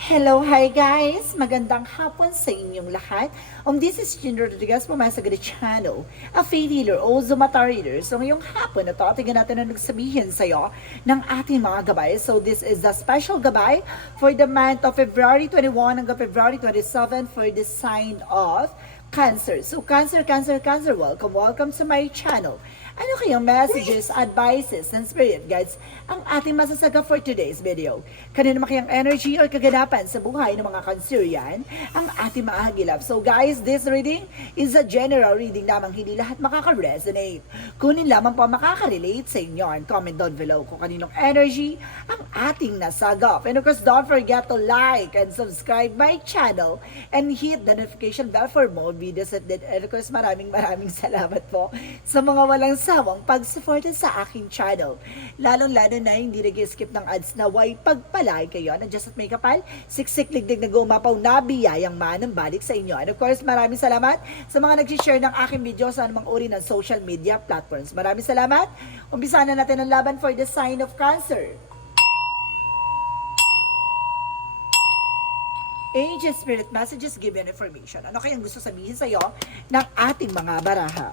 Hello, hi guys! Magandang hapon sa inyong lahat. This is Jin Rodriguez from my Sagada channel, a faith healer o Zumata reader. So ngayong hapon na to, tingnan natin na nagsabihin sa'yo ng ating mga gabay. So this is the special gabay for the month of February 21 hanggang February 27 for the sign of Cancer. So Cancer, welcome to my channel. Ano kayang messages, advices, and spirit guides ang ating masasaga for today's video? Kanino makayang energy or kaganapan sa buhay ng mga Cancerian ang ating maahagilap? So guys, this reading is a general reading lamang, hindi lahat makaka-resonate. Kunin lamang po makaka-relate sa inyo and comment down below kung kaninong energy ang ating nasagap. And of course, don't forget to like and subscribe my channel and hit the notification bell for more videos at that. And of course, maraming salamat po sa mga walang sawang pag-suporta sa aking channel. Lalong-lalo na hindi nag-skip ng ads na way pagpalay kayo. Nandiyan at may kapal, siksik ligdig na gumapaw na biyayang manang balik sa inyo. And of course, maraming salamat sa mga nag-share ng aking video sa anumang uri ng social media platforms. Maraming salamat. Umpisa na natin ang laban for the sign of Cancer. Angel Spirit Messages give you information. Ano kayang gusto sabihin sa iyo ng ating mga baraha?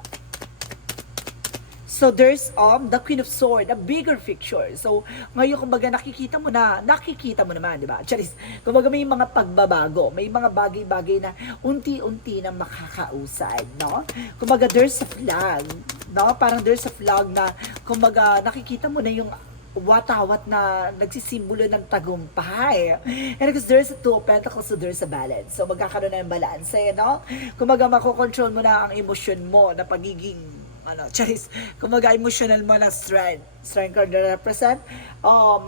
So there's the Queen of Swords, a bigger picture. So ngayon kumbaga nakikita mo naman, di ba? Charis, kumbaga may mga pagbabago, may mga bagay-bagay na unti-unti na makakausad, no? Kumbaga there's a flag, no? Parang there's a flag na kumbaga nakikita mo na yung watawat na nagsisimbolo ng tagumpay. And because there's a Two of Pentacles, so there's a balance. So magkakaroon na ng balance, no? Kumbaga makokontrol mo na ang emosyon mo na pagiging charis, kumaga emotional mo na strength card na represent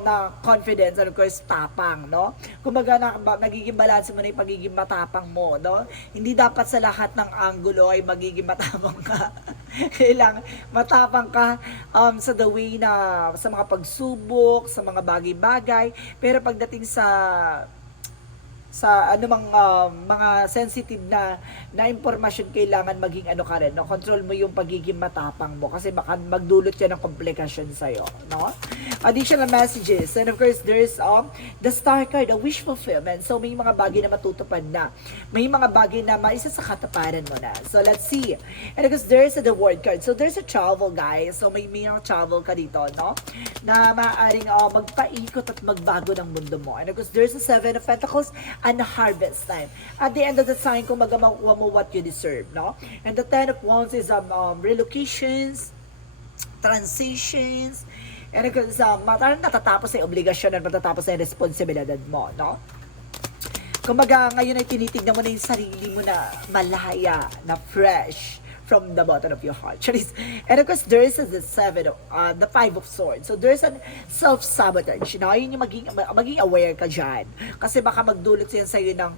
na confidence and of course tapang, no? Kumaga nagiging balance mo na yung pagiging matapang mo, no? Hindi dapat sa lahat ng anggulo ay magiging matapang ka. Kailangan matapang ka sa the way na sa mga pagsubok, sa mga bagay-bagay, pero pagdating sa anumang mga sensitive na impormasyon, kailangan maging ka rin, no? Control mo yung pagiging matapang mo kasi baka magdulot yan ng komplikasyon sa'yo, no? Additional messages, and of course there's the Star card, a wish fulfillment. So may mga bagay na matutupad na, may mga bagay na maisa sa kataparan mo na. So let's see. And of course there's the World card, so there's a travel, guys. So may travel ka dito, no? Na maaaring magpaikot at magbago ng mundo mo. And of course there's the Seven of Pentacles and the harvest time. At the end of the sign, kung makuha mo what you deserve, no? And the Ten of Wands is relocations, transitions, and natatapos na yung obligasyon at matatapos na yung responsibilidad mo, no? Kumbaga, ngayon ay tinitignan mo na yung sarili mo na malaya, na fresh, from the bottom of your heart. And of course, there is the Five of Swords. So there's a self-sabotage. You know, yun yung maging aware ka dyan. Kasi baka magdulot siya sa'yo ng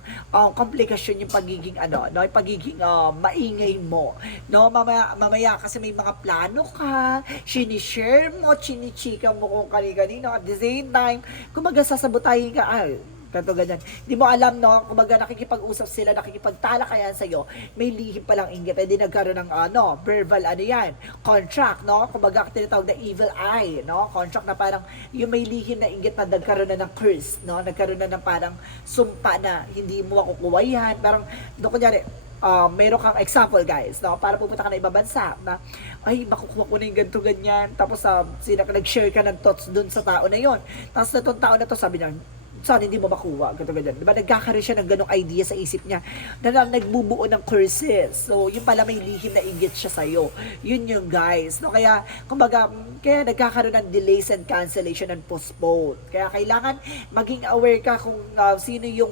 komplikasyon yung pagiging yung pagiging maingay mo. No, mamaya kasi may mga plano ka, sinishare mo, chinichika mo kung kani-kanino. At the same time, kung sasabotahin ka, ganto ganyan. Hindi mo alam, no? Kumbaga nakikipag-usap sila, nakikipagtalakayan sa'yo, may lihim palang inggit. Hindi nagkaroon ng verbal contract, no? Kumbaga tinatawag na evil eye, no? Contract na parang yung may lihim na inggit na nagkaroon na ng curse, no? Nagkaroon na ng parang sumpa na hindi mo makukuha yan. Parang, kunyari, meron kang example, guys, no? Para pupunta ka na ibang bansa na ay makukuha ko na yung ganito ganyan, tapos nag-share ka ng thoughts dun sa tao na yon, tapos na tong tao na to sabi na saan hindi mo makuha, ganito ganyan, diba? Nagkakaroon siya ng ganong idea sa isip niya na nagbubuo ng curses. So yun pala, may lihim na inggit siya sa'yo. Yun yung, guys, no? Kaya kumbaga nagkakaroon ng delays and cancellation and postpone. Kaya kailangan maging aware ka kung sino yung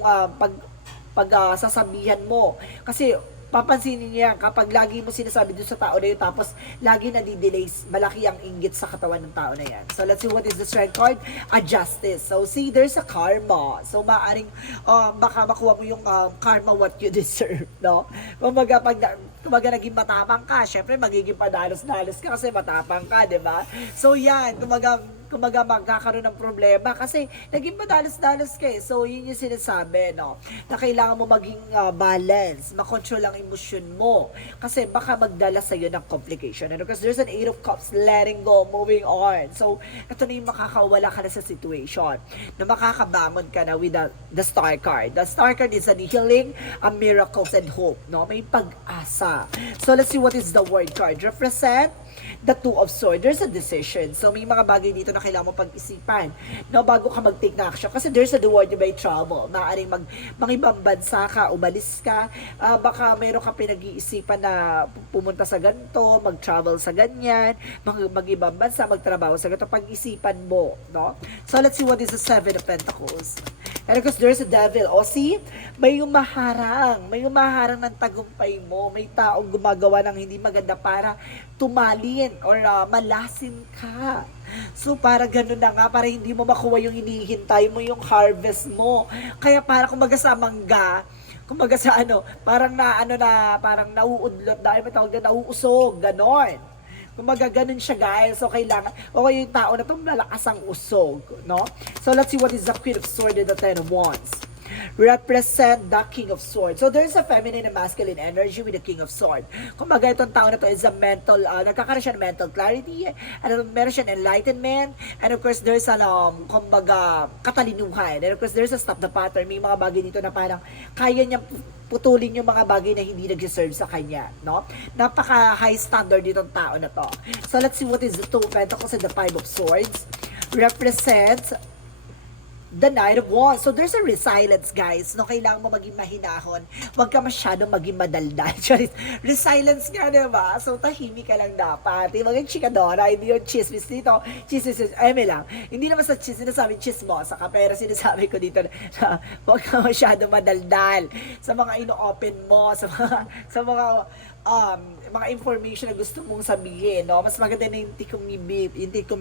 sasabihan mo. Kasi papansinin niya kapag lagi mo sinasabi dun sa tao na yun, tapos lagi nadi-delays, malaki ang inggit sa katawan ng tao na yan. So let's see what is the strength card. A justice. So see, there's a karma. So maaring baka makuha mo yung karma what you deserve, no? Kumbaga naging matapang ka, syempre magiging padalos-dalos ka kasi matapang ka, di ba? So yan, kumbaga Kumaga magkakaroon ng problema kasi naging madalas-dalas ka eh. So, yun yung sinasabi, no? Na kailangan mo maging balance, makontrol ang emosyon mo. Kasi baka magdala sa'yo ng complication. And because there's an 8 of Cups, letting go, moving on. So, ito na yung makakawala ka na sa situation. Na makakabangon ka na with the Star card. The Star card is an healing, a miracles, and hope, no? May pag-asa. So, let's see what is the word card. Represent the Two of Swords. There's a decision. So, may mga bagay dito na kailangan mo pag-isipan, no, bago ka mag-take na action. Kasi there's a word by trouble. Maaaring mangibang bansa ka, umalis ka, baka mayroon ka pinag-iisipan na pumunta sa ganito, mag-travel sa ganyan, mag-ibang bansa, magtrabaho sa ganito. Pag-isipan mo, no? So, let's see what is the Seven of Pentacles. And because there's a devil. O, see? May umaharang ng tagumpay mo. May taong gumagawa ng hindi maganda para tumalin or malasin ka. So, para ganun na nga, para hindi mo makuha yung hinihintay mo, yung harvest mo. Kaya para kumbaga sa mangga, kumbaga sa parang parang nauudlot dahil may tawag na nauusog, ganon. Kumbaga ganun siya guys. So, kailangan, okay yung tao na itong malakas ang usog, no? So, let's see what is the Queen of Swords and the Ten of Wands. Represent the King of Swords. So, there's a feminine and masculine energy with the King of Swords. Kumbaga, itong tao na to is a mental, nagkakaroon siya ng mental clarity, and meron siya ng enlightenment, and of course, there's kumbaga, katalinuhan. And of course, there's a stop the pattern. May mga bagay dito na parang kaya niyang putulin yung mga bagay na hindi nag-deserve sa kanya, no? Napaka high standard ditong tao na to. So, let's see what is the Two of Pentacles and the Five of Swords. Represent the Knight of Wands. So, there's a resilience, guys. No, kailangan mo maging mahinahon. Huwag ka masyadong maging madaldal. Resilience nga, diba? So, tahimik ka lang dapat. Maging chikadora, hindi yung chismis dito. Chismis, lang. Hindi naman sa sinasabi chismosa ka, pero sinasabi ko dito na huwag ka masyadong madaldal sa mga ino-open mo, sa mga information na gusto mong sabihin, no? Mas maganda na yung tikong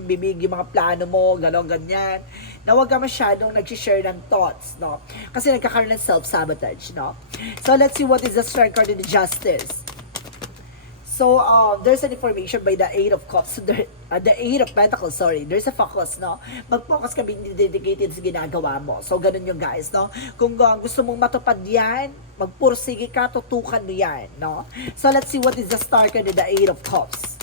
bibig, yung mga plano mo, gano'n, ganyan. Na huwag ka masyadong nag-share ng thoughts, no? Kasi nagkakaroon ng self-sabotage, no? So, let's see what is the strength card in the Justice. So, there's an information by the Eight of Cups, the Eight of Pentacles, sorry. There's a focus, no? Mag-focus ka, dedicated sa ginagawa mo. So, ganun yung guys, no? Kung gusto mong matupad yan, magpursige ka, tutukan mo yan, no? So, let's see what is the Star card in the Eight of Cups.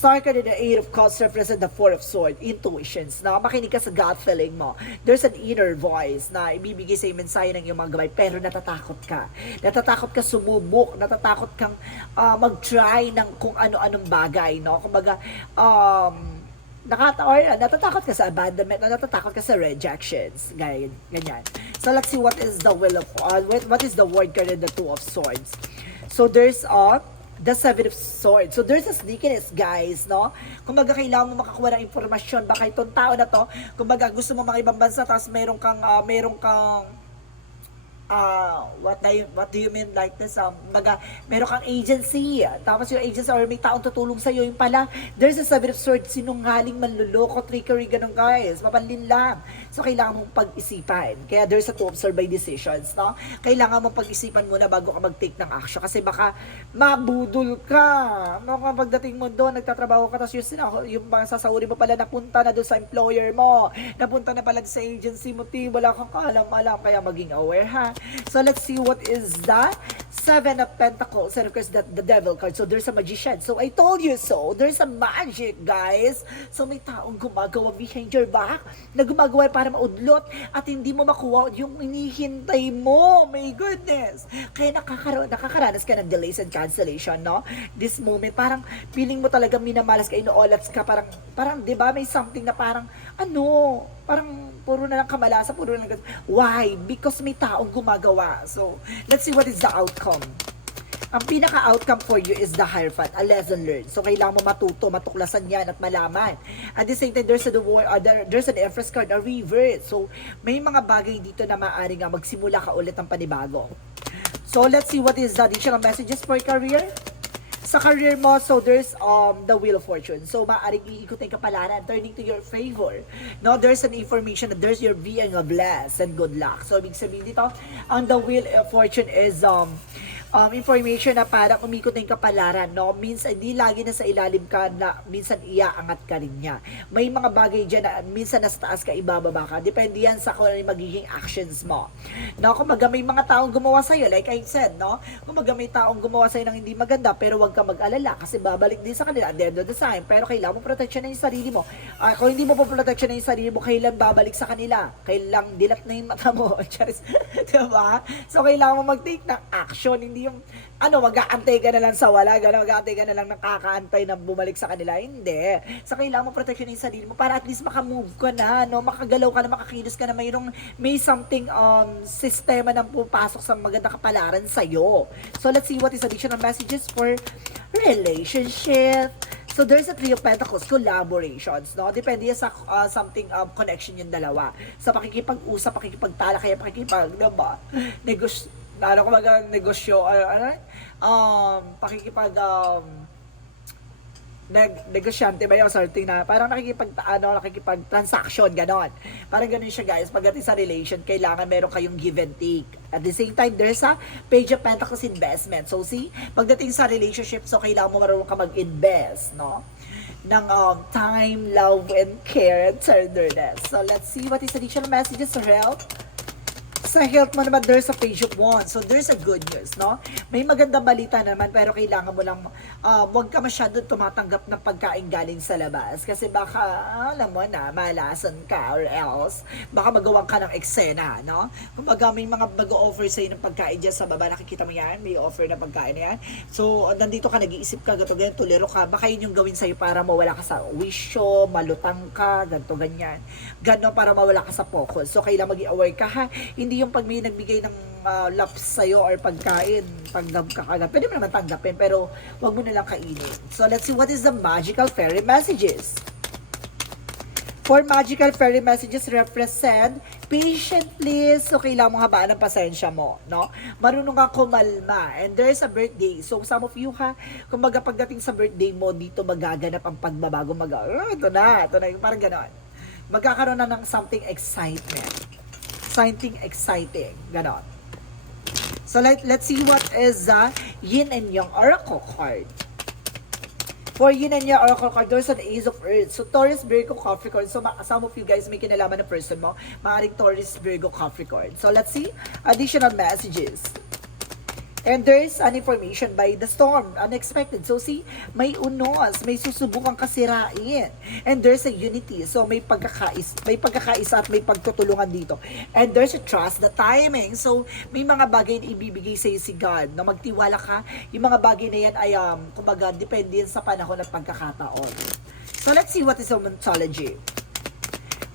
Star card in the Eight of Cups represent the Four of Swords, intuitions, na makinig ka sa gut feeling mo. There's an inner voice na ibibigay sa yung mensahe ng iyong mga gabay, pero natatakot ka. Natatakot ka sumubok, natatakot kang mag-try ng kung ano-anong bagay, no? Kumbaga, natatakot ka sa abandonment, natatakot ka sa rejections, ganyan. So, let's see what is the what is the word card in the Two of Swords. So, there's the Seven of Swords. So, there's a sneakiness, guys, no? Kumbaga, kailangan mo makakuha ng informasyon. Baka itong tao na to, kumbaga, gusto mo mga ibang bansa, tapos meron kang what do you mean like this? Baga, meron kang agency, tapos yung agency or may taong tutulong sa'yo, yung pala, there's a Seven of Swords, sinungaling, manluloko, trickery, ganun guys, mapanlin lang. So, kailangan mong pag-isipan. Kaya there's a Two of Swords by decisions, no? Kailangan mong pag-isipan muna bago ka mag-take ng action kasi baka mabudol ka. No, pagdating mo doon, nagtatrabaho ka, tapos yung mga sasauri mo pala napunta na doon sa employer mo, napunta na pala sa agency mo, wala kang kaalam-alam, kaya maging aware, ha? So, let's see what is the Seven of Pentacles, and of course, the Devil card. So, there's a magician. So, I told you so. There's a magic, guys. So, may taong gumagawa behind your back, na gumagawa para maudlot at hindi mo makuha yung inihintay mo. My goodness. Kaya nakakaranas ka ng delays and cancellation, no? This moment, parang feeling mo talaga minamalas ka, inuolats ka, parang, di ba, may something na parang, parang puro na lang kamalasa, puro na lang. Why? Because may taong gumagawa. So, let's see what is the outcome. Ang pinaka-outcome for you is the Hierophant, a lesson learned. So, kailangan mo matuklasan yan at malaman. At the same time, there's an Empress card, a reverse. So, may mga bagay dito na maaari nga magsimula ka ulit ng panibago. So, let's see what is the additional messages for career. Sa career mo, so there's the Wheel of Fortune. So, maaaring iikot yung kapalaran, turning to your favor. No, there's an information that there's your being a bless and good luck. So, ibig sabihin dito, ang the Wheel of Fortune is information na parang umikot na yung kapalaran, no? Minsan, hindi lagi na sa ilalim ka na minsan iaangat ka rin niya. May mga bagay dyan na minsan nasa taas ka, ibababa ka. Depende yan sa kung ano yung magiging actions mo. No? Kung may mga taong gumawa sa'yo, like I said, no? Kung may taong gumawa sa'yo ng hindi maganda, pero huwag ka mag-alala kasi babalik din sa kanila at the end of the time. Pero kailangan mo protection na yung sarili mo. Kung hindi mo po protection na yung sarili mo, kailan babalik sa kanila? Kailang dilat na yung mata mo. Diba? So, kailangan mo mag-take ng action. Hindi yung, mag-aantay ka na lang sa wala, mag-aantay ka na lang nakakaantay na bumalik sa kanila. Hindi. So, kailangan mo protection na yung sarili mo para at least makamove ka na, no? Makagalaw ka na, makakilos ka na, may something, sistema ng pupasok sa maganda kapalaran sa'yo. So, let's see what is additional messages for relationship. So, there's a Three of Pentacles, collaborations, no? Depende sa something connection yung dalawa. Sa pakikipag-usap, pakikipagtala, kaya diba? Negosyo, negosyante ba yun, something na parang nakikipag-transaction, ganon. Parang ganon siya, guys. Pagdating sa relation, kailangan meron kayong give and take. At the same time, there's a Page of Pentacles investment. So, see, pagdating sa relationship, so kailangan mo marunong ka mag-invest, no? Ng time, love, and care, and tenderness. So, let's see what is additional messages to help. Sa health mo naman, there's a Page of Wands. So, there's a good news, no? May magandang balita naman, pero kailangan mo lang, huwag ka masyadong tumatanggap ng pagkain galing sa labas. Kasi baka, alam mo na, malasan ka or else, baka magawa ka ng eksena, no? Kumbaga, may mga mag-o-offer sa'yo ng pagkain dyan sa baba. Nakikita mo yan? May offer na pagkain na yan. So, nandito ka, nag-iisip ka, ganito, ganyan, tuliro ka. Baka yun yung gawin sa'yo para mawala ka sa wisyo, malutang ka, ganito, ganyan. Gano'n para mawala ka sa focus. So, kailangan mag-i-aware ka, ha? Hindi yung pag may nagbigay ng laps sa'yo or pagkain, tanggap ka agad. Pwede mo naman tanggapin, pero wag mo nalang kainin. So, let's see what is the magical fairy messages. For magical fairy messages represent patient, please. So, kailangan mong habaan ng pasensya mo, no? Marunong ka kumalma. And there's a birthday. So, some of you, ha, kung pagdating sa birthday mo, dito magaganap ang pagbabago. Ito na, parang gano'n. Magkakaroon na ng something excitement. Something exciting. Ganon. So, let's see what is the Yin and Yang Oracle card. For Yin and Yang Oracle card, there's an Ace of Earth. So, Taurus, Virgo, Capricorn. So, some of you guys may kinalaman ng person mo. Maaaring Taurus, Virgo, Capricorn. So, let's see additional messages. And there's an information by the storm, unexpected. So, see, may unos, may susubukang kasirain. And there's a unity. So, may pagkakaisa at may pagtutulungan dito. And there's a trust, the timing. So, may mga bagay na ibibigay sa'yo si God. Na magtiwala ka, yung mga bagay na yan ay, kumbaga, depende yan sa panahon at pagkakataon. So, let's see what is the Monsology.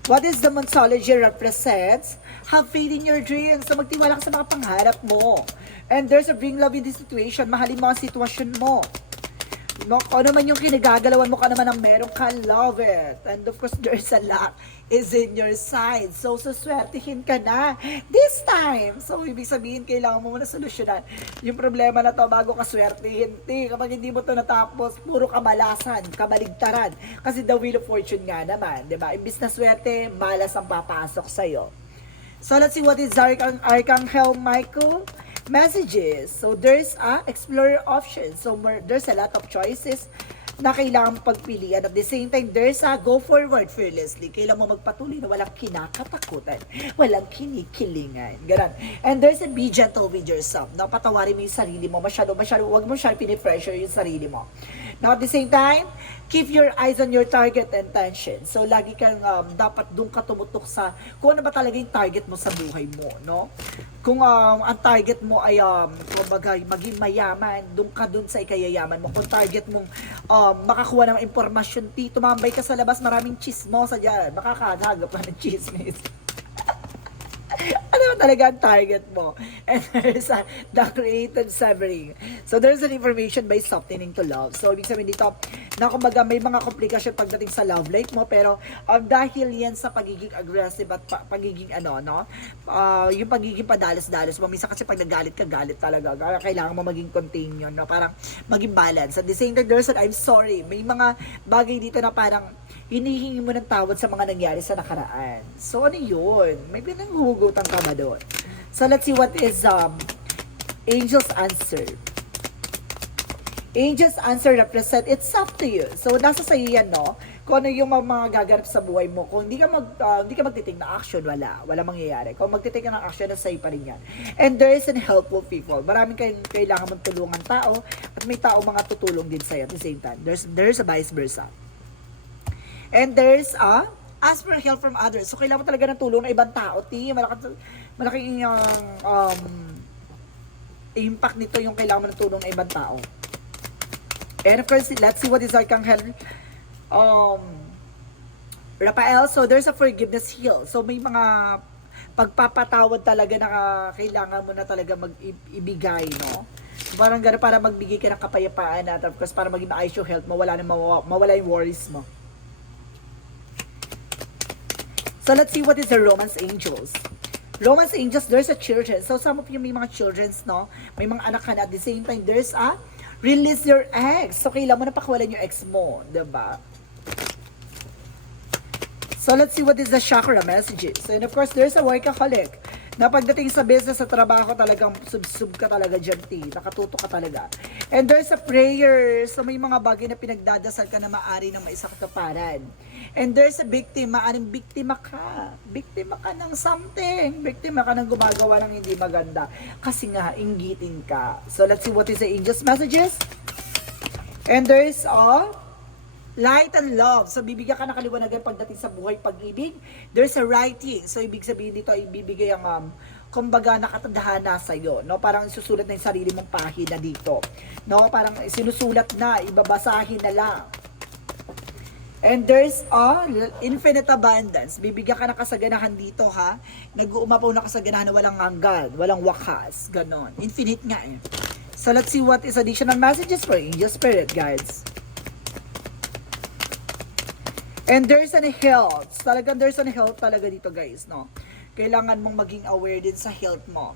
What is the Monsology represents? Have faith in your dreams. So, magtiwala ka sa mga pangarap mo. And there's a bring love in this situation. Mahalin mo ang sitwasyon mo. No, kung ano man yung kinagagalawan mo ka naman ang meron ka, love it. And of course, there's a luck is in your side. So, suswertihin ka na this time. So, ibig sabihin, kailangan mo muna solusyonan yung problema na to bago ka swertihin. Kapag hindi mo to natapos, puro kamalasan, kamaligtaran. Kasi the wheel of fortune nga naman, di ba? Imbis na swerte, malas ang papasok sa'yo. So, let's see what is Archangel Michael messages. So, there's explore options. So, there's a lot of choices na kailangan pagpilian. At the same time, there's go forward fearlessly. Kailangan mo magpatuloy na walang kinakatakutan, walang kinikilingan. Ganun. And there's a be gentle with yourself. No? Patawarin mo yung sarili mo. Masyado, wag mo siya pinipressure yung sarili mo. Now, at the same time, keep your eyes on your target and intention. So, lagi kang dapat doon ka tumutok sa kung ano ba talaga yung target mo sa buhay mo, no? Kung ang target mo ay kumbaga maging mayaman, doon ka doon sa ikayayaman mo. Kung target mong makakuha ng impormasyon, tumambay ka sa labas, maraming chismosa dyan. Makakagagap ka ng chismis. Ano ba talaga ang target mo? And there's the creative severing. So, there's an information by softening to love. So, ibig sabihin dito, na kumbaga may mga komplikasyon pagdating sa love life mo, pero dahil yan sa pagiging aggressive at pagiging yung pagiging padalos-dalos mo. Minsan kasi pag nagalit ka, galit talaga. Kailangan mo maging contain yun, no? Parang maging balance. At the same time, there's an I'm sorry. May mga bagay dito na parang hinihingi mo ng tawad sa mga nangyari sa nakaraan. So, ano yun? May pinanghugutan ka ba doon? So, let's see what is Angel's answer. Angel's answer represent, it's up to you. So, nasa sa'yo yan, no? Kung ano yung mga gaganap sa buhay mo. Kung hindi ka magtitig na action, wala mangyayari. Kung magtitig ng action, nasa sa'yo pa rin yan. And there is an helpful people. Maraming kailangan mong tulungan tao, at may tao mga tutulong din sa'yo at the same time. There's a vice versa. And there's a, ask for help from others. So, kailangan mo talaga ng tulong ng ibang tao. Malaking impact nito yung kailangan mo ng tulong ng ibang tao. And of course, let's see what is Archangel Raphael. So, there's a forgiveness heal. So, may mga pagpapatawad talaga na kailangan mo na talaga ibigay, no? Parang gano'n, para magbigay ka ng kapayapaan at of course, para maging maayos yung health mo, mawala yung worries mo. So, let's see what is the Romance Angels. Romance Angels, there's a children. So, some of you may mga childrens, no? May mga anak ka na. At the same time, there's a release your ex. So, kailangan mo na pakawalan yung ex mo. Diba? So, let's see what is the chakra messages. And of course, there's a workaholic. Na pagdating sa business, sa trabaho, talagang sub ka talaga dyan, nakatuto ka talaga. And there's a prayer. So, may mga bagay na pinagdadasal ka na maari ng maisakatuparan. And there's a victim. Maaring biktima ka. Biktima ka ng something. Biktima ka ng gumagawa ng hindi maganda. Kasi nga, inggitin ka. So, let's see what is the angel's messages. And there's a light and love. So, bibigyan ka ng kaliwanagan pagdating sa buhay pag-ibig. There's a writing. So, ibig sabihin dito, ibibigay ang kumbaga nakatadhana sa'yo, no? Parang isusulat na yung sarili mong pahina dito, no? Parang sinusulat na, ibabasahin na lang. And there's a infinite abundance. Bibigyan ka ng kasaganahan dito, ha? Nag-uumapaw na kasaganahan na walang hanggan, walang wakas, ganon. Infinite nga eh. So, let's see what is additional messages for Angel Spirit, guys. And there's an health. Talagang there's an health talaga dito, guys, no? Kailangan mong maging aware din sa health mo.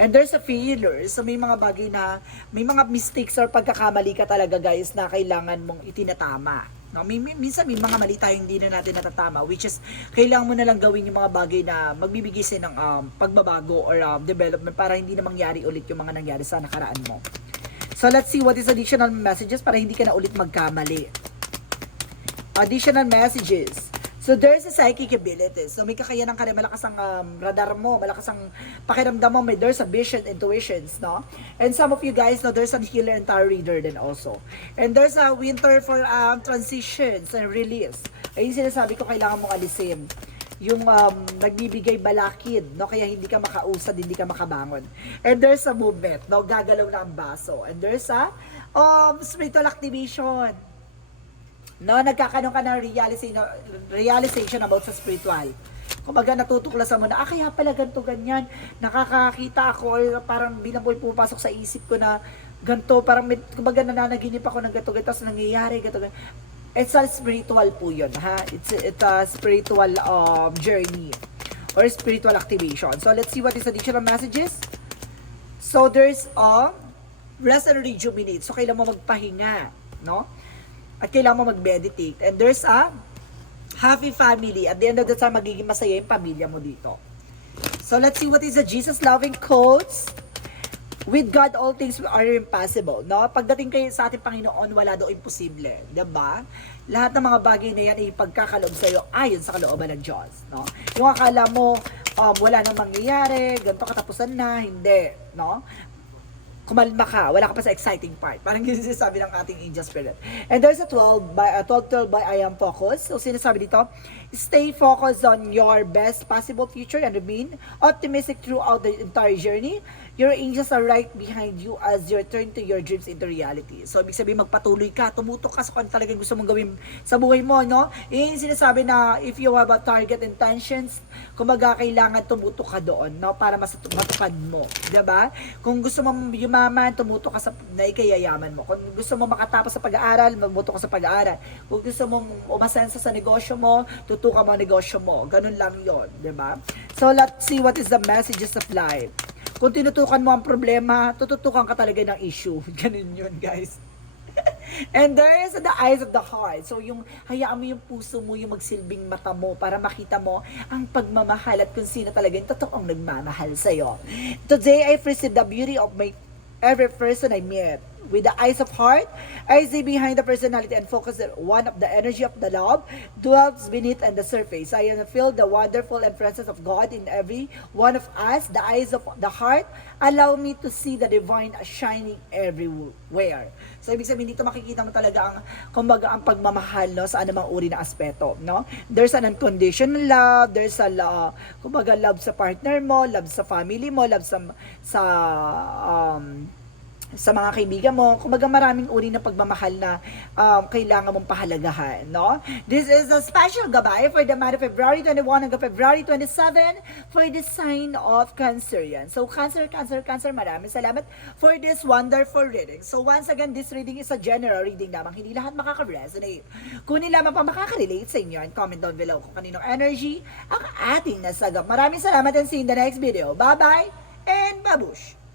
And there's a failure. So, may mga bagay na, may mga mistakes or pagkakamali ka talaga, guys, na kailangan mong itinatama. No? Minsan, may mga mali tayo hindi na natin natatama, which is, kailangan mo na lang gawin yung mga bagay na magbibigay sa'yo ng pagbabago or development para hindi na mangyari ulit yung mga nangyari sa nakaraan mo. So, let's see what is additional messages para hindi ka na ulit magkamali. Additional messages. So, there's a psychic ability. So, may kakayanan ka rin, malakas ang radar mo, malakas ang pakiramdam mo, there's a vision, intuitions, no? And some of you guys, no, there's a healer and tarot reader din also. And there's a winter for transitions and release. Ayun sinasabi ko, kailangan mong alisin. Yung nagbibigay balakid, no? Kaya hindi ka makausad, hindi ka makabangon. And there's a movement, no? Gagalaw na ang baso. And there's a spiritual activation. No, nagkakaroon ka ng realization about sa spiritual. Kumbaga natutuklasan mo na, kaya pala ganito, ganyan. Nakakakita ako, or parang bilang boy pupasok sa isip ko na ganito, parang kumbaga nananaginip ako ng ganito, ganito, nangyayari, ganito, ganito. It's a spiritual po yun, ha? It's a spiritual journey or spiritual activation. So, let's see what is additional messages. So, there's rest and rejuvenate. So, kailangan mo magpahinga, no? At kailangan mo mag-meditate. And there's a happy family. At the end of the time, magiging masaya yung pamilya mo dito. So, let's see what is the Jesus-loving quotes. With God, all things are impossible. No? Pagdating kayo sa ating Panginoon, wala daw imposible. Diba? Lahat ng mga bagay na yan ay pagkakaloob sa iyo ayon sa kalooban ng Diyos. No? Yung akala mo, wala nang mangyayari, ganito katapusan na, hindi. No? Kumalma ka, wala ka pa sa exciting part. Parang yun sinasabi ng ating angel spirit. And there's a 12 by I am focused. So, sinasabi dito, stay focused on your best possible future and remain optimistic throughout the entire journey. Your angels are right behind you as you turn to your dreams into reality. So, ibig sabihin, magpatuloy ka, tumutok ka sa kung talagang gusto mong gawin sa buhay mo, no? Yung sinasabi na, if you have a target intentions, kumbaga, kailangan tumutok ka doon, no? Para matupad mo. Diba? Kung gusto mong yumaman, tumutok ka sa naikayayaman mo. Kung gusto mong makatapos sa pag-aaral, magmutok ka sa pag-aaral. Kung gusto mong umasensa sa negosyo mo, tutukan mo ang negosyo mo. Ganun lang yon, diba? So, let's see what is the messages of life. Kung tinutukan mo ang problema, tututukan ka talaga ng issue. Ganun yun, guys. And there is the eyes of the heart. So, yung hayaan mo yung puso mo, yung magsilbing mata mo para makita mo ang pagmamahal at kung sino talaga yung totoong nagmamahal sa'yo. Today, I perceive the beauty of my every person I meet. With the eyes of heart, I see behind the personality and focus on one of the energy of the love dwells beneath and the surface. I feel the wonderful and presence of God in every one of us. The eyes of the heart allow me to see the divine shining everywhere. So, ibig sabihin dito makikita mo talaga ang, kumbaga, ang pagmamahal, no, sa anumang uri na aspeto, no? There's an unconditional love, there's a kumbaga, love sa partner mo, love sa family mo, love sa mga kaibigan mo, kumbaga maraming uri ng pagmamahal na kailangan mong pahalagahan, no? This is a special gabay for the month of February 21 hanggang February 27 for the sign of Cancer yan. So, Cancer, maraming salamat for this wonderful reading. So, once again, this reading is a general reading lamang. Hindi lahat makaka-resonate. Kung lamang pa makaka-relate sa inyo, and comment down below kung kaninong energy ang ating nasagap. Maraming salamat and see you in the next video. Bye-bye and babush!